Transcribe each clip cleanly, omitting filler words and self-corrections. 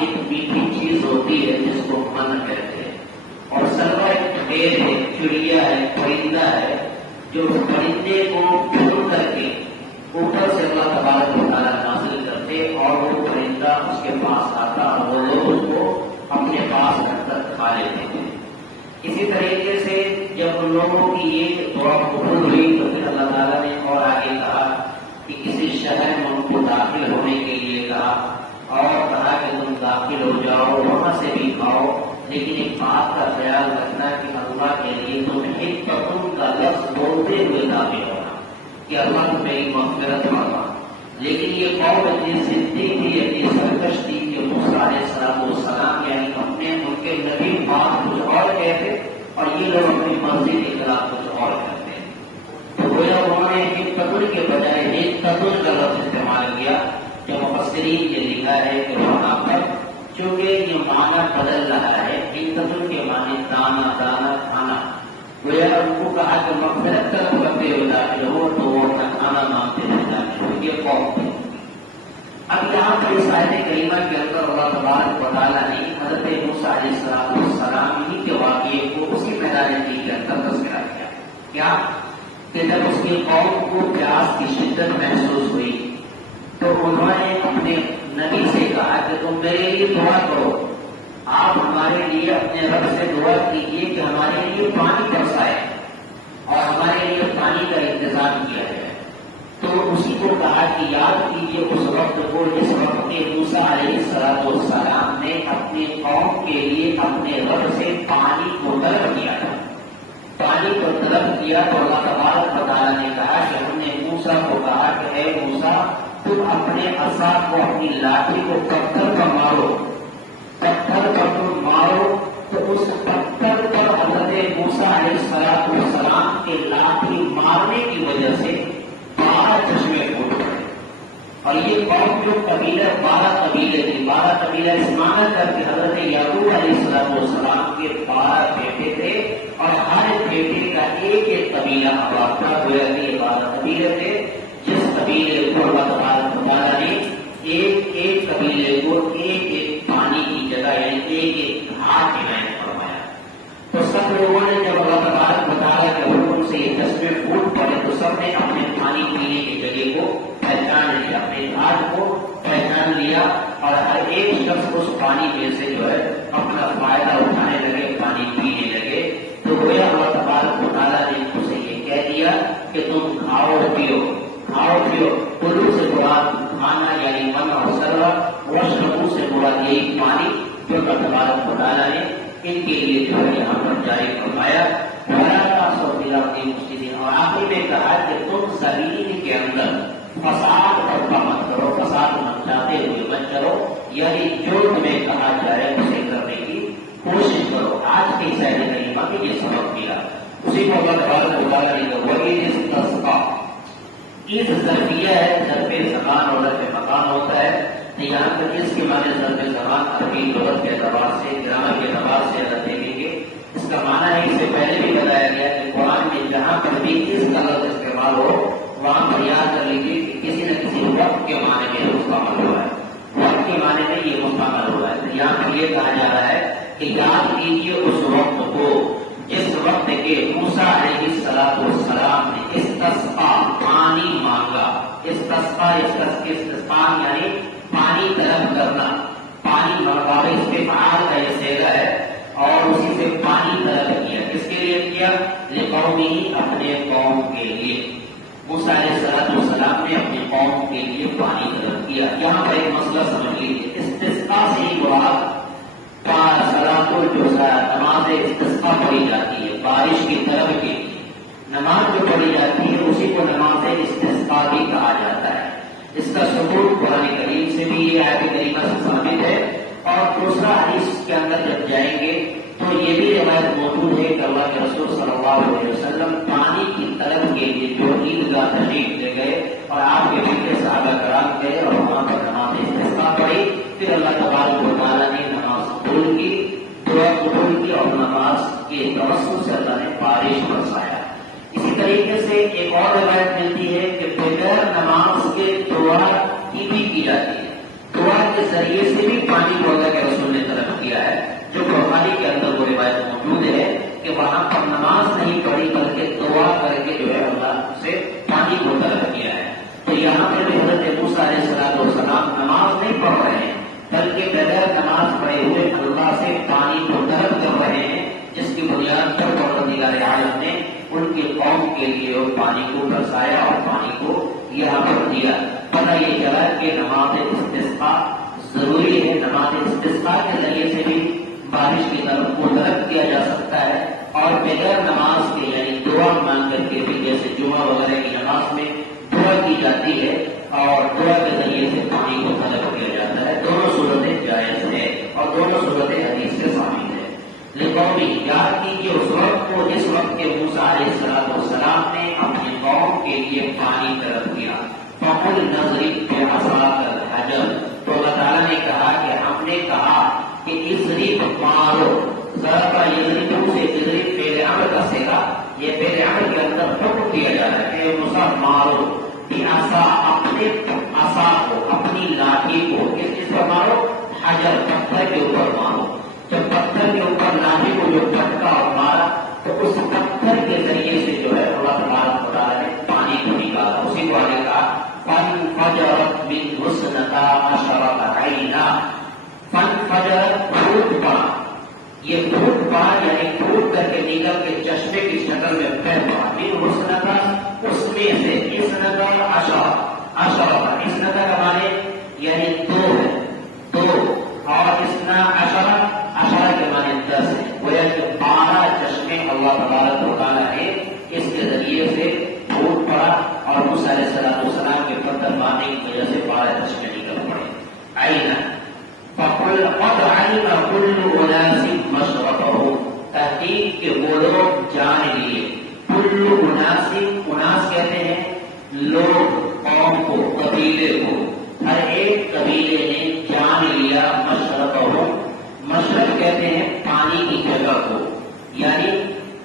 ایک میٹھی چیز ہوتی ہے جس کو من کہتے ہیں، اور سلوا ایک شیر ہے، چڑیا ہے، پرندہ ہے، جو اس پرندے کو چھوڑ کر کے اوپر سے اللہ تبارک و تعالیٰ نازل کرتے اور وہ پرندہ اس کے پاس آتا اور وہ لوگ اس کو اپنے پاس رکھ کر کھا لیتے تھے۔ اسی طریقے سے جب ان لوگوں کی یہ دعا قبول ہوئی تو پھر اللہ تعالیٰ نے اور آگے کہا کہ کسی شہر میں ان کو داخل ہونے کے لیے کہا اور کہا کہ تم داخل ہو جاؤ، وہاں سے بھی کھاؤ، لیکن ایک بات کا خیال رکھنا کہ اللہ کے لیے تم حکمتم کا لفظ بولتے ہوئے داخل ہونا کہ اللہ تمہیں مغفرت فرما۔ لیکن یہ قوم اتنی ضدی تھی، اتنی سرکش تھی کہ موسیٰ علیہ السلام یعنی اپنے ان کے نبی بات کچھ اور کہتے اور یہ لوگ اپنی مرضی کے خلاف کچھ اور کرتے۔ تو گویا انہوں نے حکمتن کے بجائے حکمتن کا لفظ استعمال کیا، جو مفسرین یہ لکھا ہے کہ وہاں پر چونکہ یہ معنی بدل رہا ہے، حکمتن کے معنی دانا دانا کھانا، گویا ان کو کہا کہ مغفرت طلب کرتے ہوئے داخل ہو تو وہ اپنا کھانا مانگتے ہوئے داخل ہو، یہ قوم تھی۔ اب یہاں پر اس آیت کریمہ کے اندر اللہ تبارک و تعالیٰ نے حضرت موسیٰ علیہ السلام ہی کے واقعے کو اسی میدان جنگ کے اندر تذکرہ کیا۔ کیا کہ جب اس کی قوم کو پیاس کی شدت محسوس ہوئی تو انہوں نے اپنے نبی سے کہا کہ تم میرے لیے دعا کرو، آپ ہمارے لیے اپنے رب سے دعا کیجیے کہ ہمارے لیے پانی برسائے اور ہمارے لیے پانی کا انتظام کیا جائے۔ تو اسی کو کہا کہ یاد کیجیے اس وقت کو جس وقت میں موسیٰ علیہ السلام نے اپنی قوم کے لیے اپنے رب سے پانی کو طلب کیا تھا۔ پانی کو طلب کیا تو اللہ تبارک و تعالیٰ نے کہا کہ ہم نے موسیٰ کو کہا کہ اے موسیٰ تم اپنے عصا کو اپنی لاٹھی کو پتھر پر مارو، پتھر پر تم مارو تو اس پتھر پر حضرت موسیٰ علیہ السلام کے لاٹھی مارنے کی وجہ سے 12 چشمے پھوٹ پڑے۔ اور یہ قوم جو قبیلہ 12 قبیلے تھے، 12 قبیلہ اسمانہ کر کے حضرت یعقوب علیہ السلام کے 12 بیٹے تھے اور ہر بیٹے کا ایک ایک قبیلہ آباد تھا، گویا کہ یہ 12 قبیلے تھے۔ جس قبیلے کو اللہ تبارک و تعالیٰ نے ایک ایک قبیلے کو ایک ایک پانی کی جگہ یعنی ایک ایک گھاٹ عنایت فرمایا۔ تو سب لوگوں نے جب اللہ تبارک و تعالیٰ کے حکم سے یہ چشمے پھوٹ پڑے تو سب نے اپنے پانی پینے کی جگہ کو پہچان لیا، اپنے گھاٹ کو پہچان لیا اور ہر ایک شخص اس پانی میں سے جو ہے اپنا فائدہ اٹھانے لگے، پانی پینے لگے۔ تو گویا اللہ تبارک و تعالیٰ نے ان سے یہ کہہ دیا کہ تم کھاؤ پیو، کھاؤ پیو۔ اردو سے مراد کھانا یعنی من اور سرا، وشربو سے مراد یہی پانی جو اللہ تبارک و تعالیٰ نے ان کے لیے جو ہے یہاں پر جاری فرمایا۔ اور آخری میں کہا کہ تم زمین کے اندر فساد برپا مت کرو، فساد مچاتے ہوئے مت کرو، یعنی جو تمہیں کہا جائے اسے کرنے کی کوشش کرو۔ آج کی سید کریمہ میں یہ سبق ملا، اسی کو اللہ تبارک و تعالیٰ نے عید ظرفیہ ہے، ظرف زمان اور ظرف مکان ہوتا ہے۔ یہاں پر اس کے معنی ظرف زمان عربی لغت کے اعتبار سے، گرامر کے اعتبار سے اگر دیکھیں گے اس کا معنی ہے، اس سے پہلے بھی بتایا گیا کہ قرآن میں جہاں پر بھی اس کا لفظ استعمال ہو وہاں پر یاد کر لیجیے کہ کسی نہ کسی وقت کے معنی میں مستعمل ہوا ہے، وقت کے معنی میں یہ مستعمل ہوا ہے۔ یہاں پر یہ کہا جا رہا ہے کہ یاد کیجیے اس وقت کو جس وقت کے موسیٰ علیہ السلام نے استسقا پانی مانگا۔ استسقا یعنی پانی طلب کرنا، پانی مانگا، اس کے فعال کا یہ صیغہ ہے اور اسی سے پانی طلب کیا۔ کس کے لیے کیا؟ لقومہ، اپنے قوم کے لیے۔ موسیٰ علیہ السلام نے اپنی قوم کے لیے پانی طلب کیا۔ یہاں پر ایک مسئلہ سمجھ لیجیے، استسقا سے ہی مراد نماز استسقا پڑھی جاتی ہے، بارش کی طلب کے لیے نماز جو پڑھی جاتی ہے اسی کو نماز استسقا بھی کہا جاتا ہے۔ اس کا ثبوت قرآن کریم سے بھی یہ آیت کریمہ سے ثابت ہے، اور دوسرا حدیث کے اندر جب جائیں گے تو یہ بھی روایت موجود ہے کہ اللہ کے رسول صلی اللہ علیہ وسلم پانی کی طلب کے لیے جو عیدگاہ تشریف لے گئے اور آپ کے بیٹے صحابہ کرام گئے اور وہاں پر نماز استسقا پڑھی، پھر اللہ تبارک و تعالیٰ نے نماز قبول کی، دعا قبول کی اور نماز کے توسط سے اللہ نے بارش برسایا۔ اسی طریقے سے ایک اور روایت ملتی ہے کہ بغیر نماز کے دعا کی جاتی ہے، دعا کے ذریعے سے بھی پانی کو اللہ کے رسول نے طلب کیا ہے، جو بخاری کے اندر وہ روایت موجود ہے کہ وہاں وہاں پر نماز نہیں پڑھی بلکہ دعا کر کے جو ہے اللہ سے پانی کو طلب کیا ہے. تو یہاں پر بھی حضرت موسیٰ علیہ السلام نماز نہیں پڑھ رہے ہیں بلکہ بغیر نماز پڑھے ہوئے اللہ سے پانی کو طلب کر رہے ہیں، جس کی بنیاد پر پروردگار عالم نے ان کی قوم کے لیے اور پانی کو برسایا اور پانی کو یہاں پر دیا. پتہ یہ چلا کہ نماز استسقاء ضروری ہے. نماز استسقاء کے ذریعے سے بھی بارش کی طرف کو طلب کیا جا سکتا ہے، اور بغیر نماز کے یعنی دعا مانگ کر کے بھی، جیسے جمعہ وغیرہ کی نماز میں دعا کی جاتی ہے اور دعا کے ذریعے سے پانی کو طلب کیا جاتا ہے. دونوں صورتیں جائز ہے اور دونوں صورتیں حدیث سے ثابت ہے. قومی یاد کیجیے اس وقت کو جس وقت کے موسیٰ علیہ السلام نے اپنی قوم کے لیے پانی طلب کیا. فقل نضرب بعصاک الحجر، تو اللہ تعالیٰ نے کہا کہ ہم نے کہا کہ اضرب مارو. ضرب یضرب سے اضرب فعل امر کا صیغہ، یہ فعل امر کے اندر حکم دیا جا رہا ہے کہ موسیٰ مارو بعصا، اپنے عصا کو، اپنی لاٹھی کو. کس چیز پر مارو؟ حجر، پتھر کے اوپر مارو. جب پتھر کے اوپر لاٹھی کو جو پٹکا اور مارا تو اس پتھر کے ذریعے سے جو ہے اللہ تبارک و تعالیٰ نے پانی کو نکالا. اسی کو آگے کہا فانفجرت من حسنتا عشرۃ عینا. فانفجرت، پھوٹ پڑا. یہ پھوٹ پڑا یعنی پھوٹ کر کے نکل کے چشمے کی شکل میں بہہ پڑا. من حسنتا، اس میں سے. حسنتا عشرۃ، حسنتا کا معنی یعنی دو ہے، دو، اور اسنا عشرہ کے معنی 10 ہے. گویا کہ 12 چشمے اللہ تبارک و تعالیٰ نے اس کے ذریعے سے پھوٹ پڑا اور موسیٰ علیہ السلام کے پتھر مارنے کی وجہ سے 12 چشمے نکل پڑے. عینا فقل قد علم كل اناس مشربهم، تحقیق کہ وہ لوگ جان لیے. کل اناس، اناس کہتے ہیں لوگ، قوم کو، قبیلے کو. ہر ایک قبیلے نے جان لیا مشربهم. مشرب کہتے ہیں پانی کی جگہ کو، یعنی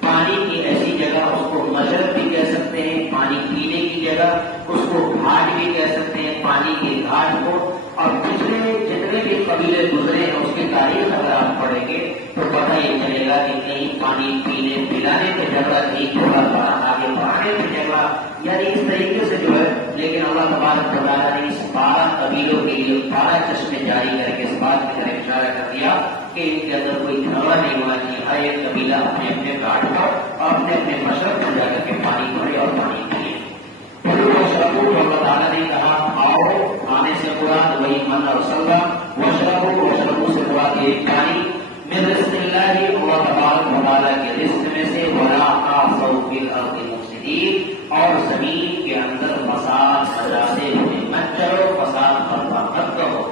پانی کی ایسی جگہ، اس کو مشرب بھی کہہ سکتے ہیں، پانی پینے کی جگہ، اس کو گھاٹ بھی کہہ سکتے ہیں، پانی کے گھاٹ کو. اور پچھلے جتنے بھی قبیلے گزرے ہیں اس کی تاریخ اگر آپ پڑھیں گے تو پتہ یہ چلے گا کہ کہیں پانی پینے پلانے کی جگہ، کہیں تھوڑا بڑا آگے بڑھانے کی جگہ، یعنی اس طریقے سے جو ہے. لیکن اللہ تبارک و تعالیٰ نے اس 12 قبیلوں کے لیے 12 چشمے جاری کر کے اس بات کی طرف اشارہ کر دیا کہ ان کے اندر کوئی جھگڑا نہیں ہونا چاہیے. ہر ایک قبیلہ اپنے اپنے گھاٹ پر اور اپنے اپنے مشرب پر جا کر کے پانی بھرے اور پانی پیے. وشربوا، اللہ تعالیٰ نے کہا آؤ، آنے سے مراد وہی من اور سلوا. وشربوا سے مراد یہ پانی. من رزق اللہ، اللہ تبارک و تعالیٰ کے رزق میں سے. ولا تعثوا فی الارض مفسدین، اور زمین کے اندر فساد مچاتے ہوئے مت چلو، فساد برپا مت کرو.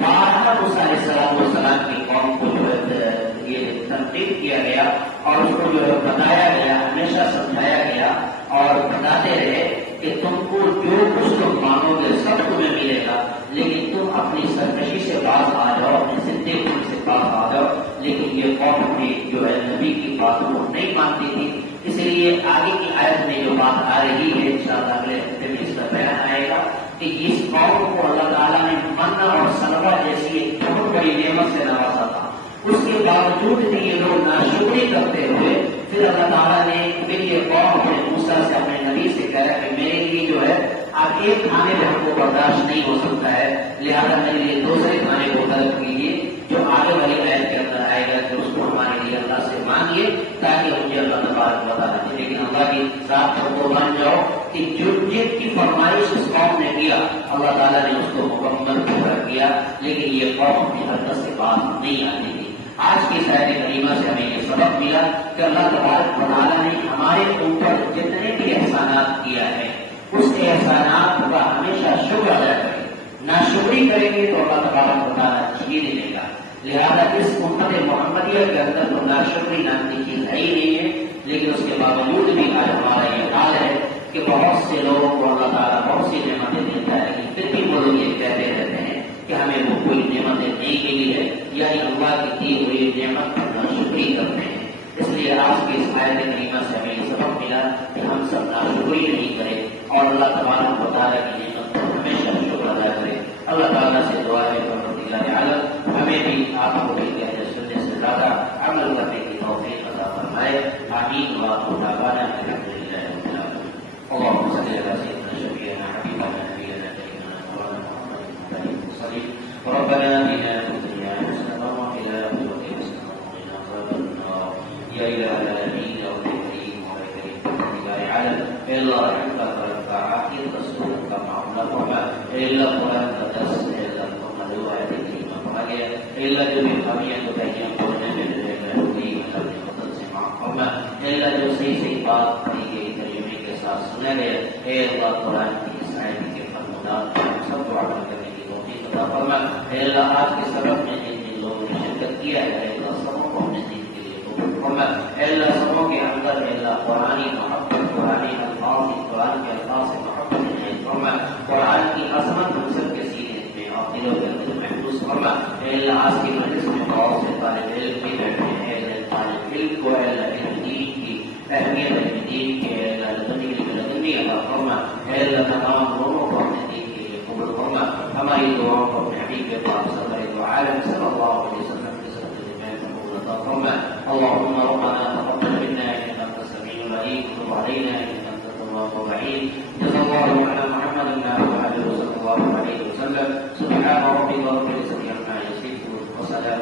بارہا موسیٰ علیہ السلام کی قوم کو جو ہے یہ تنقید کیا گیا اور اس کو جو ہے بتایا گیا، ہمیشہ سمجھایا گیا اور بتاتے رہے کہ تم کو جو کچھ تم مانو گے سب تمہیں ملے گا، لیکن تم اپنی سرکشی سے باز آ جاؤ، اپنے زندے پن سے باز آ جاؤ. لیکن یہ قوم اپنی جو ہے نبی کی بات کو نہیں مانتی تھی. اس لیے آگے کی آیت میں جو بات آ رہی ہے انشاءاللہ اگلے ہفتے میں اس کا بیان آئے گا کہ اس قوم کو اللہ تعالیٰ نے من اور سلوا جیسی ایک بہت بڑی نعمت سے نوازا تھا. اس کے باوجود بھی یہ لوگ ناشکری کرتے ہوئے پھر اللہ تعالیٰ نے پھر یہ قوم اپنے موسیٰ سے، اپنے نبی سے کہہ رہا کہ میرے لیے جو ہے آپ ایک کھانے میں ہم کو برداشت نہیں ہو سکتا ہے، لہٰذا میرے لیے دوسرے کھانے کو طلب کیجیے جو آگے والی آیت کے اندر آئے گا کہ اس کو ہمارے لیے اللہ سے مانگیے تاکہ مجھے اللہ تبارک بتا دیں. لیکن اللہ کی ذات پر قربان جاؤ کہ جن کی فرمائش اس قوم نے کیا اللہ تعالیٰ نے اس کو مکمل پورا کیا، لیکن یہ قوم اپنی حرکت سے بات نہیں آتی تھی. آج کی آیت کریمہ سے ہمیں یہ سبق ملا کہ اللہ تبارک و تعالیٰ نے ہمارے اوپر جتنے بھی احسانات کیا ہے اس احسانات کا ہمیشہ شکر ادا کریں. ناشکری کریں گے تو اللہ تبارک و تعالیٰ چھین لے گا. لہذا اس امت محمدیہ کے اندر تو ناشکری نام کی چیز ہے ہی نہیں ہے. لیکن اس کے باوجود بھی آج ہمارا یہ حال ہے کہ بہت سے لوگوں کو اللہ تعالیٰ بہت سی نعمتیں دیتا ہے، لیکن پھر بھی وہ لوگ یہ کہتے رہتے ہیں کہ ہمیں وہ کوئی نعمتیں نہیں ملی ہے، یعنی اللہ کی دی ہوئی نعمت پر ناشکری کرتے ہیں. اس لیے آج کی اس آیت کریمہ سے ہمیں یہ سبق ملا کہ ہم سب ناشکری نہیں کریں اور اللہ تبارک و تعالیٰ کی نعمت پر ہمیشہ شکر ادا کریں. اللہ تعالیٰ سے دعا ہے پروردگار عالم ہمیں بھی آپ کو بھی کہتے سننے سے زیادہ عمل کرنے کی توفیق عطا فرمائے. ہے. آمین وآخر دعوانا الحمد للہ رب العالمین. اللهم صل على سيدنا شفيعنا حبيبنا نبينا كريمنا مولانا محمد وعلى اله وصحبه. ربنا آتنا في الدنيا حسنة وفي الآخرة حسنة وقنا عذاب النار. يا إله العالمين يا رب الكريم ويا كريم بالله على إلا رحمك فرفعك رسولك معنا وما إلا قرآن قدس إلا محمد وعلى كريم وعلى إلا جميع قومية تبين قولنا من الأولين الذي قد سمع وما إلا جو صحیح بات کی ترجمے کے ساتھ سنا گیا. اے اللہ قرآن کی اس آیت کے فرمودات سب کو عمل کرنے کی توفیق عطا فرما. اے اللہ آج کے سبق میں جن جن لوگوں نے شرکت کیا ہے اے اللہ سبوں کو اپنے دین کے لیے قبول فرما. اے اللہ سبوں کے اندر اے اللہ قرآنی محبت قرآنی الفاظ قرآن کے الفاظ سے محبت عنایت فرما. قرآن کی عظمت ہم سب کے سینے میں اور دلوں کے اندر محفوظ فرما. اے اللہ آج کی مجلس میں بہت سے طالب علم بھی بیٹھے ہیں. اے اللہ طالب علم کو اے اللہ دین کی اہمیت دین کے لدنی عطا فرما. اے اللہ تمام لوگوں کو اپنے دین کے لیے قبول فرما. ہماری دعاؤں کو اپنے حبیب کے پاس سرور دو عالم صلی اللہ علیہ وسلم کے صدقے میں قبول عطا فرما. اللهم ربنا تقبل منا انك انت السميع العليم وتب علينا انك انت التواب الرحيم. جزا الله على محمد وعلى اله وصحبه عليه وسلم. سبحان ربك رب العزة عما يصفون وسلام